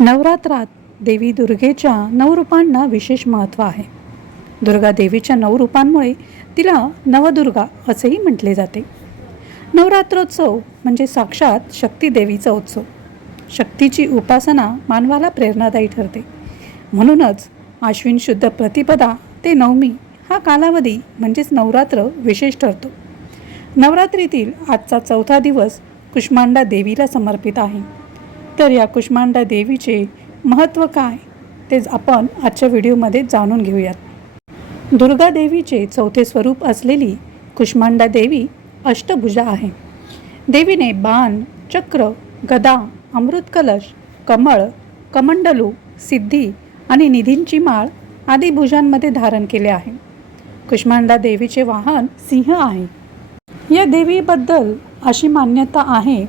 नवरात्रात देवी दुर्गेच्या नऊ रूपांना विशेष महत्त्व आहे. दुर्गा देवीच्या नऊ रूपांमुळे तिला नवदुर्गा असेही म्हटले जाते. नवरात्रोत्सव म्हणजे साक्षात शक्ती देवीचा उत्सव. शक्तीची उपासना मानवाला प्रेरणादायी ठरते. म्हणूनच आश्विन शुद्ध प्रतिपदा ते नवमी हा कालावधी म्हणजेच नवरात्र विशेष ठरतो. नवरात्रीतील आजचा चौथा दिवस कुष्मांडा देवीला समर्पित आहे. तर या कुष्मांडा देवीचे महत्त्व काय ते आपण आजच्या व्हिडिओमध्ये जाणून घेऊयात. दुर्गा देवीचे चौथे स्वरूप असलेली कुष्मांडा देवी अष्टभुजा आहे. देवीने बाण चक्र गदा अमृत कलश कमळ कमंडलू सिद्धी आणि निधींची माळ आदी भुजांमध्ये धारण केले आहे. कुष्मांडा देवीचे वाहन सिंह आहे. या देवीबद्दल अशी मान्यता आहे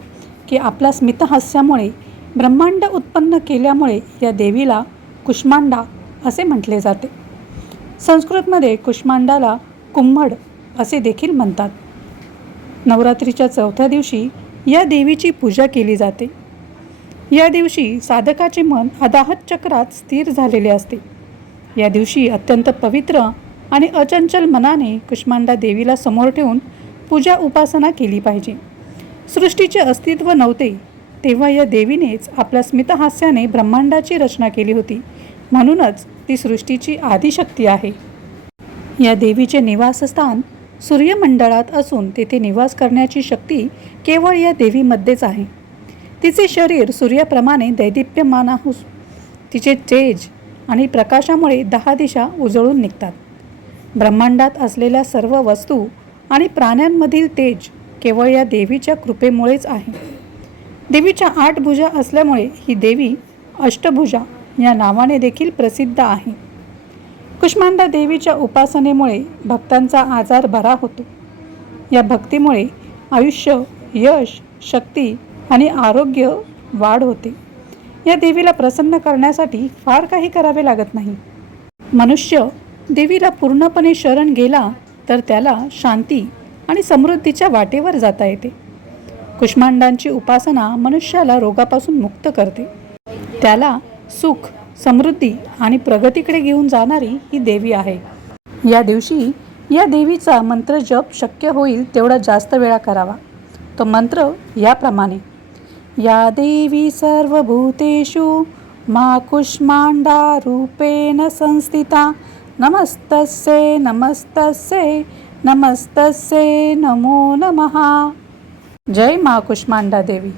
की आपल्या स्मितहास्यामुळे ब्रह्मांड उत्पन्न केल्यामुळे या देवीला कुष्मांडा असे म्हटले जाते. संस्कृतमध्ये कुष्मांडाला कुंभड असे देखील म्हणतात. नवरात्रीच्या चौथ्या दिवशी या देवीची पूजा केली जाते. या दिवशी साधकाचे मन अदाहत चक्रात स्थिर झालेले असते. या दिवशी अत्यंत पवित्र आणि अचंचल मनाने कुष्मांडा देवीला समोर ठेवून पूजा उपासना केली पाहिजे. सृष्टीचे अस्तित्व नव्हते तेव्हा या देवीनेच आपल्या स्मितहास्याने ब्रह्मांडाची रचना केली होती. म्हणूनच ती सृष्टीची आदिशक्ती आहे. या देवीचे निवासस्थान सूर्यमंडळात असून तेथे निवास करण्याची शक्ती केवळ या देवीमध्येच आहे. तिचे शरीर सूर्याप्रमाणे दैदिप्यमान असून तिचे तेज आणि प्रकाशामुळे दहा दिशा उजळून निघतात. ब्रह्मांडात असलेल्या सर्व वस्तू आणि प्राण्यांमधील तेज केवळ या देवीच्या कृपेमुळेच आहे. देवीच्या आठ भुजा असल्यामुळे ही देवी अष्टभुजा या नावाने देखील प्रसिद्ध आहे. कुष्मांडा देवीच्या उपासनेमुळे भक्तांचा आजार बरा होतो. या भक्तीमुळे आयुष्य यश शक्ती आणि आरोग्य वाढ होते. या देवीला प्रसन्न करण्यासाठी फार काही करावे लागत नाही. मनुष्य देवीला पूर्णपणे शरण गेला तर त्याला शांती आणि समृद्धीच्या वाटेवर जाता येते. कुष्मांडांची उपासना मनुष्याला रोगापासून मुक्त करते. त्याला सुख समृद्धी आणि प्रगतीकडे घेऊन जाणारी ही देवी आहे. या दिवशी या देवीचा मंत्र जप शक्य होईल तेवढा जास्त वेळा करावा. तो मंत्र याप्रमाणे या देवी सर्वभूतेषु मा कुष्मांडा रूपेण संस्थिता नमस्तस्ये नमस्तस्ये नमस्तस्ये नमो नमः. जय मा कुष्मांडा देवी.